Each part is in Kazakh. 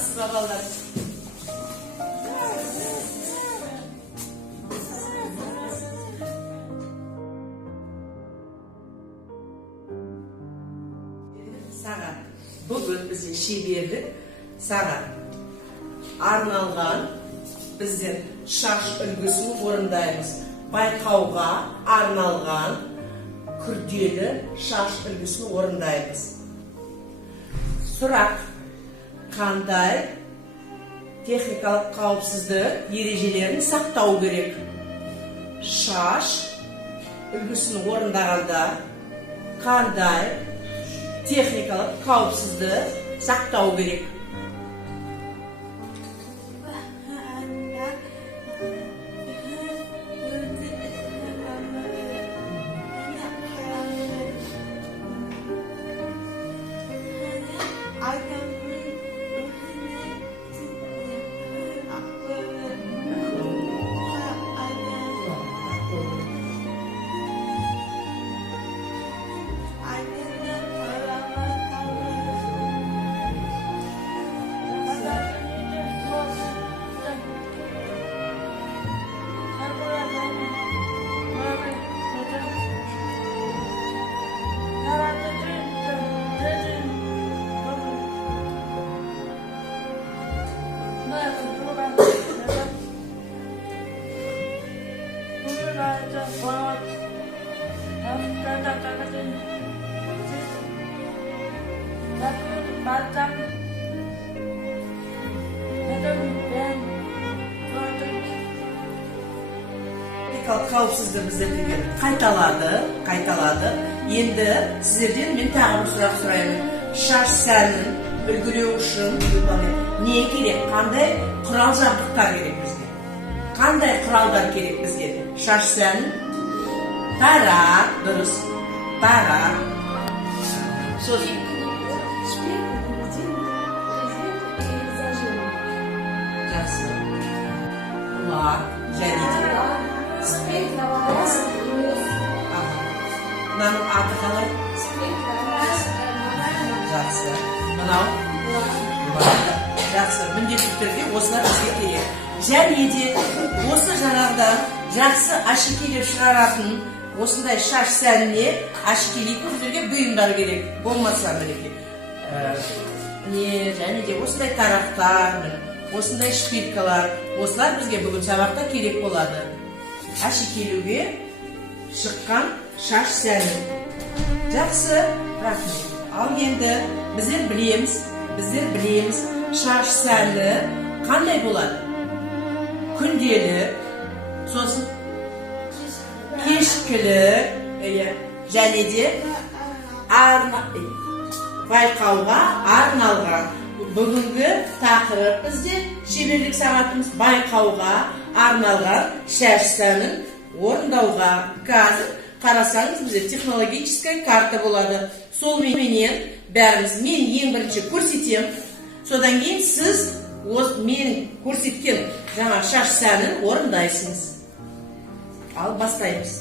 саламатсыз ба балдар? Саған бүгін біздің шеберлік саған арналған біздер шаш үлгісін орындаймыз. Байқауға арналған күрделі шаш үлгісін орындаймыз. Сұрақ: қандай техникалық қауіпсіздік ережелерін сақтау керек? Шаш үлгісін орындағанда қандай техникалық қауіпсіздік сақтау керек? Қауіпсіздік біздерден қайталады. Енді сіздерден мен тағы бір сұрақ сұраймын. Шаш сәнін үлгілеу үшін не керек? Қандай құрал жабдықтар керек бізге? Қандай құралдар керек бізге? Шаш сәнін тарақ, дұрыс, тарақ. Жақсы. Лак, және мынаның аты қалай? Жақсы. Мынау? Жақсы. Міндетті түрде осылар бізге керек. Және де осы жаңағыдан жақсы әшекейлеп шығаратын осындай шаш сәніне әшекейлейтін біздерге бұйымдар керек. Болмаса мінекей. Және де осындай тарақтар, осындай шпилькалар, осылар бізге бүгін сабақта керек болады. Әшекейлеуге шыққан шаш сәні. Жақсы, рахмет. Ал енді біздер білеміз, шаш сәні қандай болады? Күнделік, сосын кешкілік, және де байқауға арналған. Бүгінгі тақырып бізде шеберлік сағатымыз байқауға арналған шаш сәнін орындауға. Қазір қарасаңыз бізде технологическая карта болады. Сол менен бәріміз, мен ең бірінші көрсетем, содан кейін сіз мен көрсеткен жаңа шаш сәнін орындайсыңыз. Ал бастаймыз.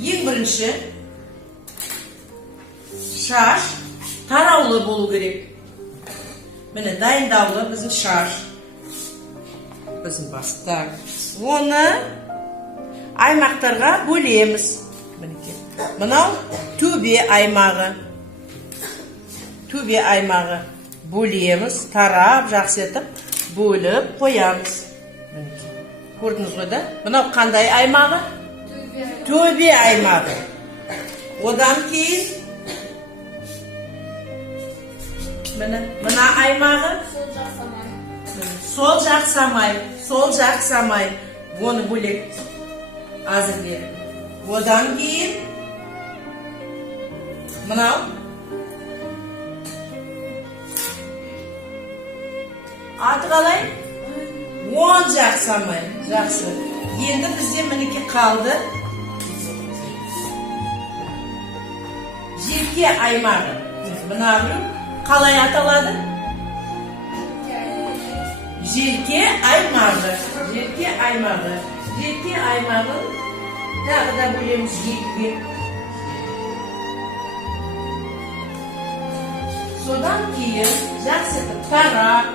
Ең бірінші шаш тараулы болу керек. Міне дайындаулы біздің шаш. Біздің бастар. Оны аймақтарға бөлеміз. Мынау төбе аймағы. Төбе аймағы бөлеміз. Тарап, жақсы етіп бөліп қоямыз. Көрдіңіз ғой да? Мынау қандай аймағы? Төбе аймағы. Одан кейін мына аймағы сол жақсамай оны бөлек әзірлеп. Одан кейін мынау аты қалай? Он жақсамай. Жақсы. Енді бізде мінеке қалды желке аймағы. Мына біреу қалай аталады? Желке аймағы. Желке аймағын тағы да бөлеміз екіге. Содан кейін жақсы тарап,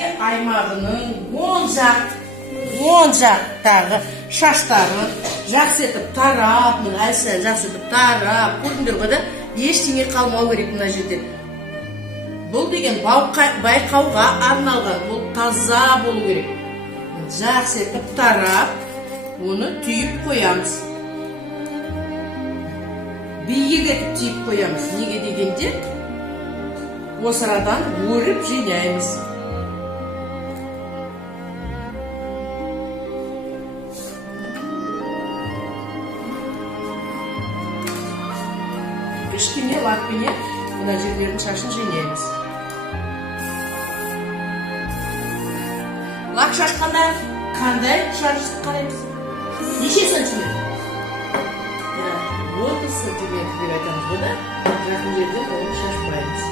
жеке аймағының оң жақтағы шаштарын жақсы етіп тарап, әлсін жақсы етіп тарап, көрдіңдер ғой да, ештеңе қалмау керек мына жерде. Бұл деген байқауға арналған, бұл таза болу керек. Жақсы етіп тарап, оны түйіп қоямыз. Биік етіп түйіп қоямыз. Неге дегенде, осы арадан өріп жинаймыз. Кішкене лакпенен мына жерлердің шашын жинаймыз. Лак шашқанда қандай шашты қараймыз? Неше сантиметр? 30 сантиметр деп айтамыз ғой да, жақын жерден оны шашпаймыз.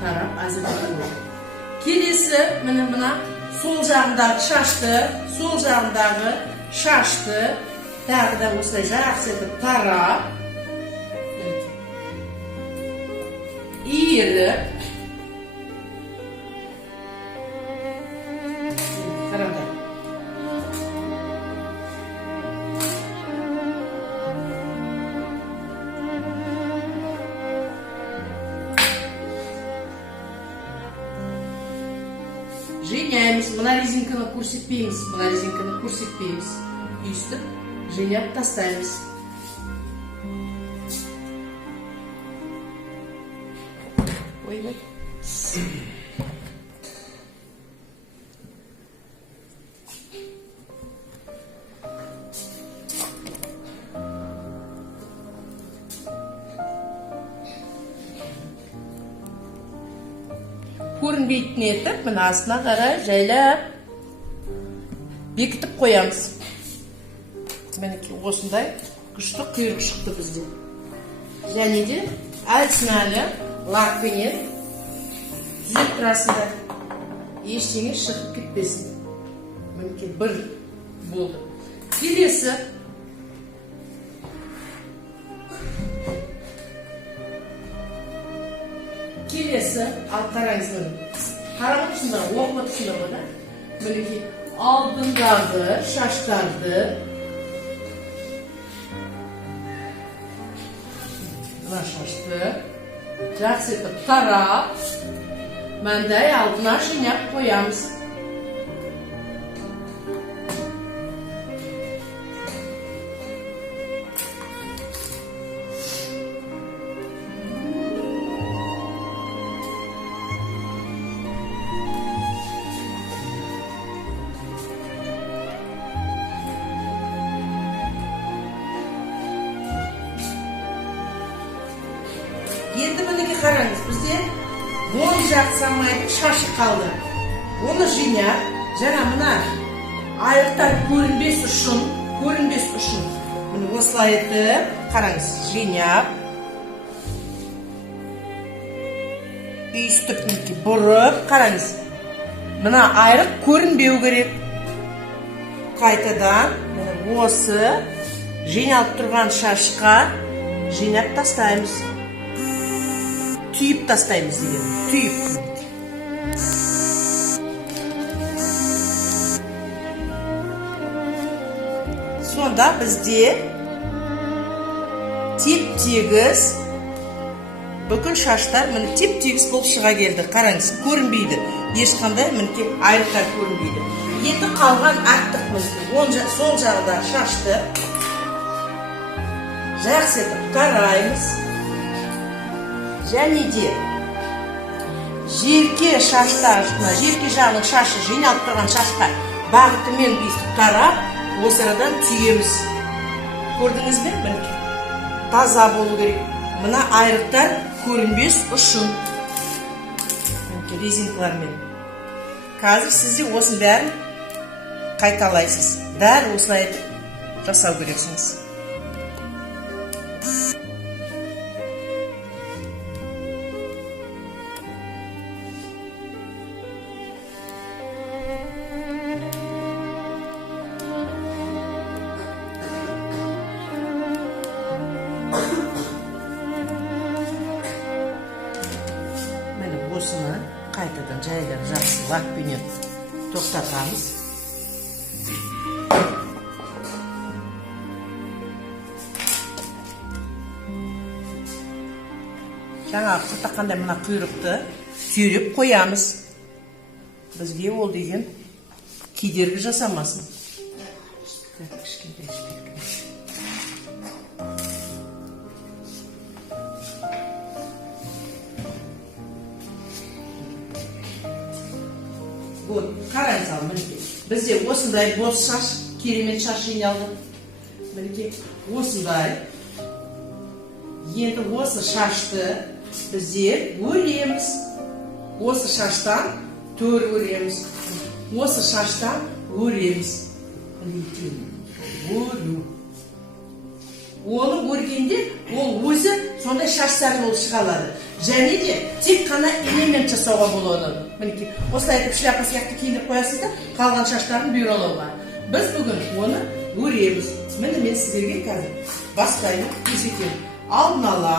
Тарап әзірлеу. Келесі мына сол жағындағы шашты тағы да осылай жақсы етіп тарап, иіріп, қараңдар. Жинаймыз, мына резинканы көрсетпейміз. Үйістіп, жинап тастаймыз. Ойбай. Көрінбейтін етіп, мына астына қарай жайлап бекітіп қоямыз. Мінекей осындай күшті құйрық шықты бізде. Және де әлсін-әлі лакпенен түзеп тұрасында. Ештеңе шығып кетпесін. Мінекей бір болды. Келесі, ал қараңыз мұны. Қарап отырсыңдар, оқып отырсыңдар ғой да. Мінекей алдындағы шаштарды мына шашты жақсы етіп тарап, маңдай алдына жинап қоямыз. Енді мінеке қараңыз, бізде оң жақ самайдың шашы қалды. Оны жинап, жаңа мына аяқтар көрінбес үшін, міне осылай етіп, қараңыз, жинап, үйістіп мінеке бұрып, қараңыз, мына айрық көрінбеу керек. Қайтадан осы жиналып тұрған шашқа жинап тастаймыз. Түйіп тастаймыз деген. Түйіп. Сонда бізде теп-тегіс бүкіл шаштар міне теп-тегіс болып шыға келді. Қараңыз, көрінбейді. Ешқандай мінекей айрықтар көрінбейді. Енді қалған ақтықмызды сол жағында шашты жақсы етіп тараймыз. Және де жерке жағының шашы жиналып тұрған шашқа бағытымен бүйтіп тарап, осы арадан түйеміз. Көрдіңіз бе? Мінекей таза болу керек. Мына айрықтар көрінбес үшін. Мінекей резинкалармен. Қазір сізде осының бәрін қайталайсыз. Дәл осылай жасау керексіңіз. жайлап жақсы лакпенен тоқтатамыз. Жаңағы құртаққандай мына құйрықты сүйреп қоямыз. Бізге ол деген кедергі жасамасын. Вот, қараңыз ал, мінекей. Бізде осындай бос шаш, керемет шаш жиналды. Мінекей, осындай. Енді осы шашты біздер өреміз. Осы шаштан төр өреміз. Осы шаштан өреміз. Өру. Оны өргенде, ол өзі сондай шаштар болып шығалады. Және де тек қана элемент жасауға болады. Мінекей, осылай етіп шляпа сияқты киіндіріп қоясыз да, қалған шаштарын бүйралауға. Біз бүгін оны өреміз. Міне мен сіздерге қазір бастаймын, көрсетемін. Алдын ала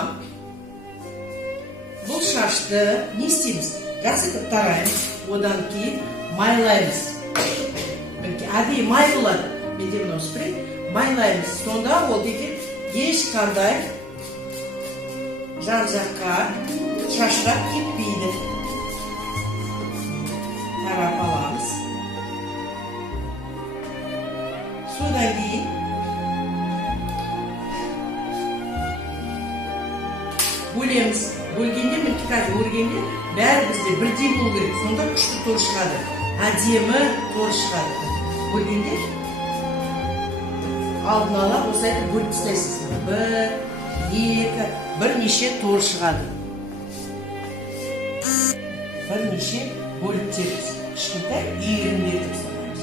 бұл шашты не істейміз? Жақсы етіп тараймыз, одан кейін майлаймыз. Әдейі май болады. Менде мынау спрей, майлаймыз. Сонда ол деген ешқандай жан-жаққа шашырап кетпейді. Тарап аламыз. Содан кейін бөлеміз. Бөлгенде, мен қазір өргенде бәрі бізде бірдей болу керек. Сонда күшті тор шығады. Әдемі тор шығады. Бөлгенде алдын ала осылай бөліп тастайсыз. Бір, екі, бірнеше тор шығады. Бірнеше бөліп теріміз. Кішкентай иірімдер деп санаймыз.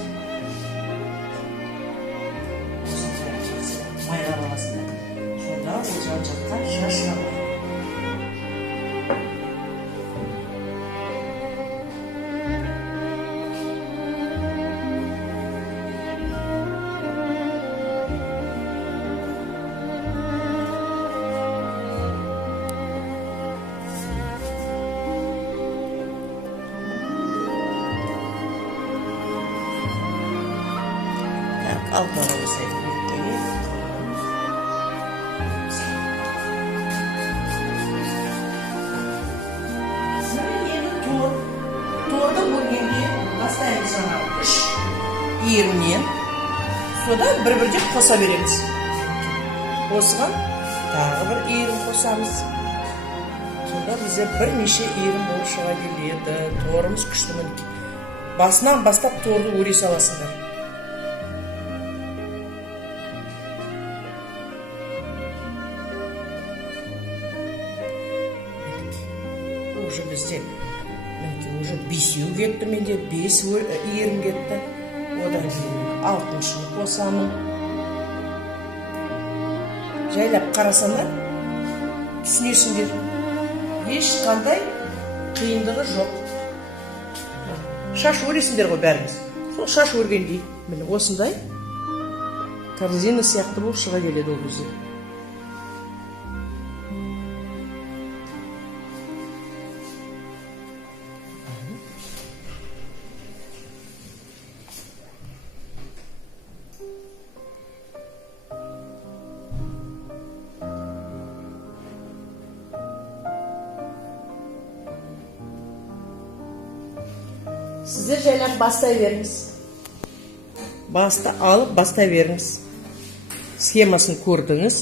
Майлап аласыздар. Сонда ол жан-жаққа шашырап. Altına olsaydı birlikleri. Sonra yeni tur. Turda bölgende бастаймыз жаңа 3 иірімнен. Содан бір-бірден қоса береміз. Осыған тағы бір иірім қосамыз. Сонда бізде бірнеше иірім болып шыға келеді. Торымыз күшті мінекей. Басынан бастап торды өре саласыңдар. Уже бізде уже 5 кетті, менде 5 иірім кетті. Одан кейін 6-шыны қосамын. Жайлап қарасаңдар, түсінесіңдер. Ешқандай қиындығы жоқ. Шаш өресіңдер ғой бәріңіз. Сол шаш өргендей, міне осындай корзина сияқты болып шыға келеді ол бізде. Сіздер жайлап бастай беріңіз. Басты алып бастай беріңіз. Схемасын көрдіңіз.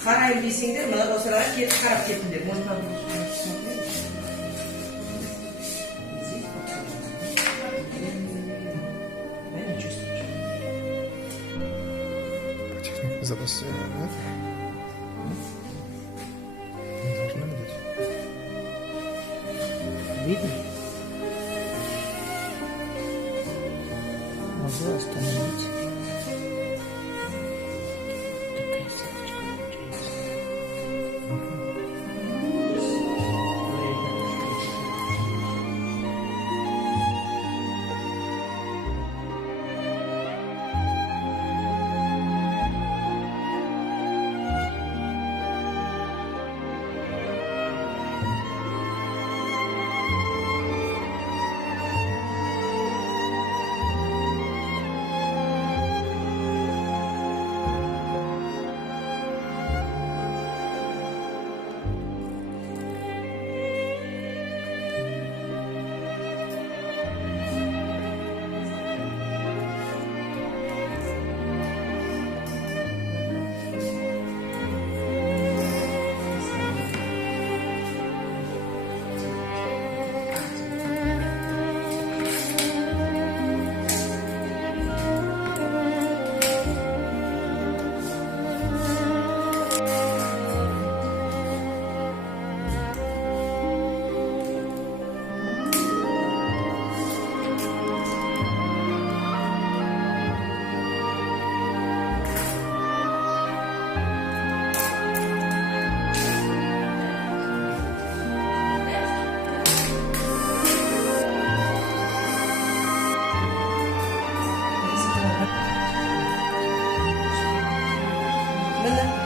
Қарайым десеңдер, мына осыраға кетіп қарап кетіңдер. Запасывать. Не должно быть. Видно? Могу остановить. Такая сеточка получается.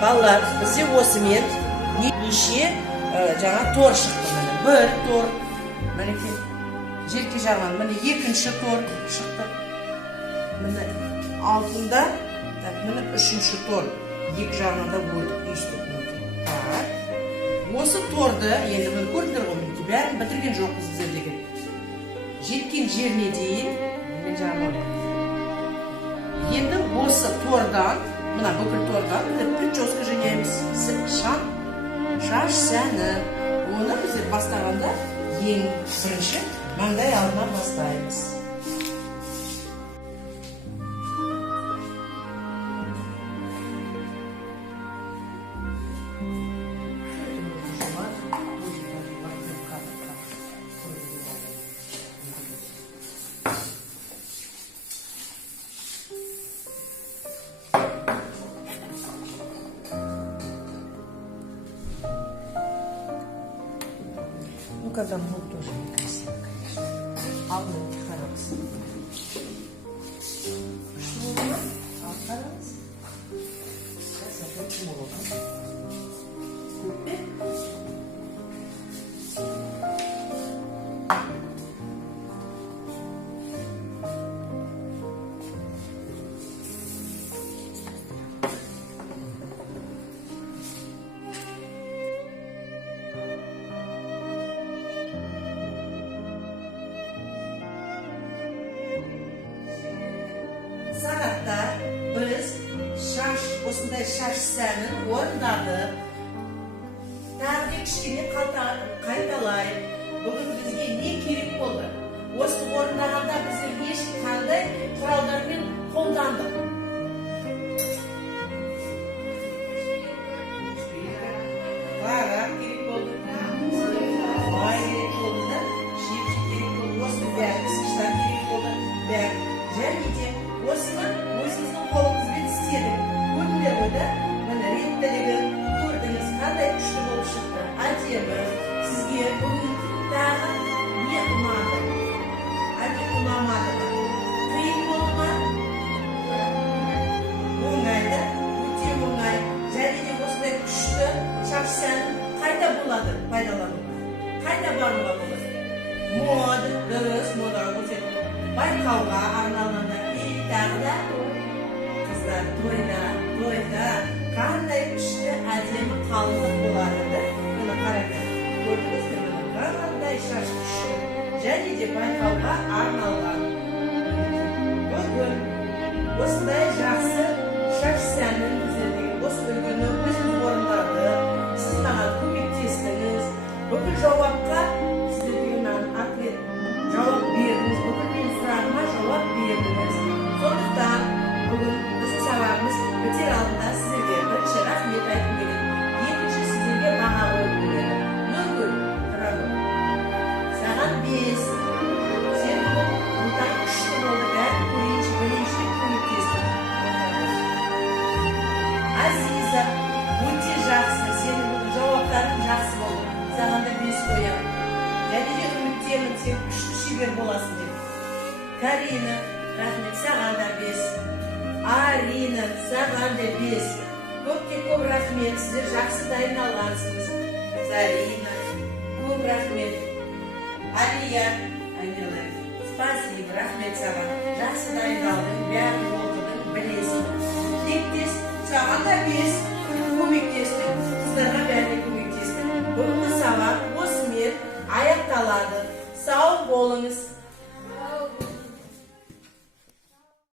балалар, бізде осымен неше жаңа тор шықты. Бір тор, мінекей жерке жағынан, міне екінші тор шықты. Міне алтында, міне үшінші тор, екі жағынан да өтіп өстік. Осы торды, енді міне көрдіңдер ғой, мінекей бәрін бітірген жоқпыз біздер деген. Жеткен жеріне дейін, мен жаңағы енді осы тордан, мына бүкіл тордан біздер прическа жинаймыз. Шаш сәні. Оны біздер бастағанда ең бірінші маңдай алдынан бастаймыз. Когда мы тоже некрасиво, конечно. А мы хорошие. Что у нас? А хорошие. Сейчас опять молоко. Купи. Сағатта біз осындай шаш сәнін орындадық. Тағы кішкене қайталайық. Бүгін бізге не керек болды? Осы орындағанда біздер ешқандай құралдармен қолдандық. Бағақ керек болды. Бай керек болды да, жеп керек болды. Осы бәрі сыштан керек болды. Бәрі. Және де осыны өзіңіздің қолыңызбен істедік. Көрдіңдер ғой да? Міне реттілігі көрдіңіз, қандай күшті болып шықты. Әдемі. Сізге бүгін тағы не ұнады? Әлде ұнамады ма? Қиын болды ма? Оңай да? Өте оңай. Және де осындай күшті шаш сәнін қайда болады пайдалануға? Қайда баруға болады? Мода, дұрыс, модаға көрсетіп байқауға арналғанда тағы да қыздар тойда қандай күшті әдемі қалыңдық болады да. Міне қараңдар, көрдіңіздер міне қандай шаш күшті және де байқауға арналған. Бүгін осындай жақсы шаш сәнін біздерге осы үлгіні өзіміз орындадық. Сіз маған көмектестіңіз. Бүкіл жауапқа сіздерге ответ жауап бердіңіз. Бүкіл менің сұрағыма жауап бердіңіз. Сондықтан бүгін біздің сабағымыз бітер алдында сіздерге бірінші рахмет айтқым келеді. Екінші сіздерге баға қойғым келеді. Нұргүл, саған 5. Сен бүгін ынтаң күшті болды, бәрін көрейінші, білейінші деп көмектестің. Азиза, өте жақсы, сенің бүгін жауаптарың жақсы болды. Саған да 5 қоямын. Және де үміттемін, сен күшті шебер боласың деп. Карина, рахмет, саған да 5. Арина, саған да 5. Көпке көп рахмет, сіздер жақсы дайындалғансыңыз. Зарина, көп рахмет. Алия, айналайын. Спасибо, рахмет саған. Жақсы дайындалдың, бәрін оқыдың, білесің. Тектес, саған да 5.